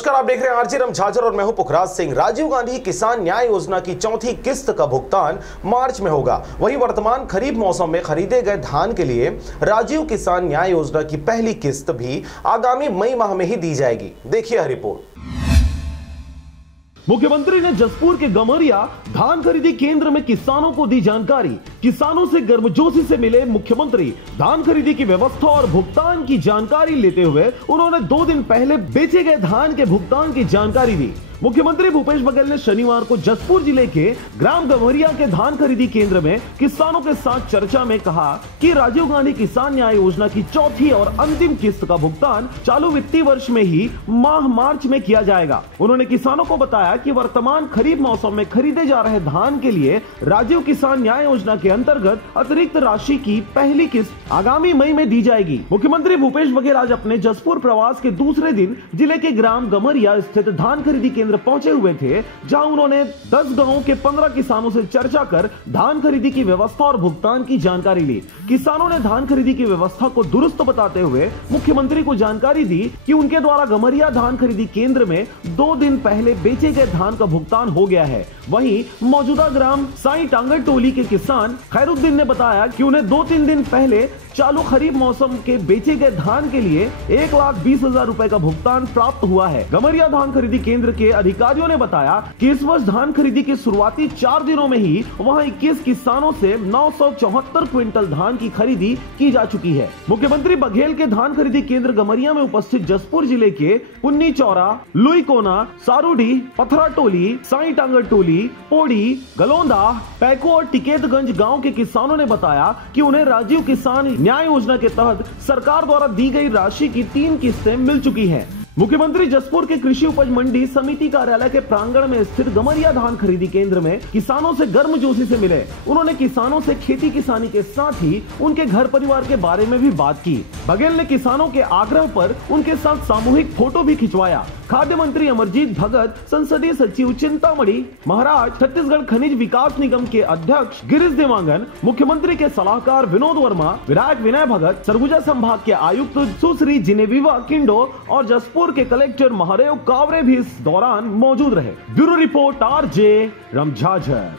नमस्कार, आप देख रहे हैं आरजे रमझाझर और मैं हूं पुखराज सिंह। राजीव गांधी किसान न्याय योजना की चौथी किस्त का भुगतान मार्च में होगा। वहीं वर्तमान खरीफ मौसम में खरीदे गए धान के लिए राजीव किसान न्याय योजना की पहली किस्त भी आगामी मई माह में ही दी जाएगी। देखिए रिपोर्ट। मुख्यमंत्री ने जसपुर के गमरिया धान खरीदी केंद्र में किसानों को दी जानकारी। किसानों से गर्मजोशी से मिले मुख्यमंत्री। धान खरीदी की व्यवस्था और भुगतान की जानकारी लेते हुए उन्होंने 2 दिन पहले बेचे गए धान के भुगतान की जानकारी दी। मुख्यमंत्री भूपेश बघेल ने शनिवार को जसपुर जिले के ग्राम गमरिया के धान खरीदी केंद्र में किसानों के साथ चर्चा में कहा कि राजीव गांधी किसान न्याय योजना की चौथी और अंतिम किस्त का भुगतान चालू वित्तीय वर्ष में ही माह मार्च में किया जाएगा। उन्होंने किसानों को बताया कि वर्तमान खरीफ मौसम में खरीदे जा रहे धान के लिए राजीव किसान न्याय योजना के अंतर्गत अतिरिक्त राशि की पहली किस्त आगामी मई में दी जाएगी। मुख्यमंत्री भूपेश बघेल आज अपने जसपुर प्रवास के दूसरे दिन जिले के ग्राम गमरिया स्थित धान खरीदी केंद्र पहुंचे हुए थे, जहां उन्होंने 10 गांवों के 15 किसानों से चर्चा कर धान खरीदी की व्यवस्था और भुगतान की जानकारी ली। किसानों ने धान खरीदी की व्यवस्था को दुरुस्त बताते हुए मुख्यमंत्री को जानकारी दी कि उनके द्वारा गमरिया धान खरीदी केंद्र में 2 दिन पहले बेचे गए धान का भुगतान हो गया है। वहीं मौजूदा ग्राम साई टांगर टोली के किसान खैरुद्दीन ने बताया कि उन्हें 2-3 दिन पहले चालू खरीफ मौसम के बेचे गए धान के लिए 1,20,000 रुपए का भुगतान प्राप्त हुआ है। गमरिया धान खरीदी केंद्र के अधिकारियों ने बताया कि इस वर्ष धान खरीदी के शुरुआती 4 दिनों में ही वहां 21 किसानों से 974 क्विंटल धान की खरीदी की जा चुकी है। मुख्यमंत्री बघेल के धान खरीदी केंद्र गमरिया में उपस्थित जसपुर जिले के पुन्नी चौरा, लुईकोना, सारूडी, पथरा टोली, साई टांगर टोली, पोड़ी, गलोंदा, पैको और टिकेतगंज गाँव के किसानों ने बताया कि उन्हें राजीव किसान न्याय योजना के तहत सरकार द्वारा दी गई राशि की 3 किस्तें मिल चुकी हैं। मुख्यमंत्री जसपुर के कृषि उपज मंडी समिति कार्यालय के प्रांगण में स्थित गमरिया धान खरीदी केंद्र में किसानों से गर्मजोशी से मिले। उन्होंने किसानों से खेती किसानी के साथ ही उनके घर परिवार के बारे में भी बात की। बघेल ने किसानों के आग्रह पर उनके साथ सामूहिक फोटो भी खिंचवाया। खाद्य मंत्री अमरजीत भगत, संसदीय सचिव चिंतामणि महाराज, छत्तीसगढ़ खनिज विकास निगम के अध्यक्ष गिरीश देवांगन, मुख्यमंत्री के सलाहकार विनोद वर्मा, विधायक विनय भगत, सरगुजा संभाग के आयुक्त सुश्री जिनेविवा किंडो और जसपुर के कलेक्टर महादेव कावरे भी इस दौरान मौजूद रहे। Bureau report RJ रमझाझर।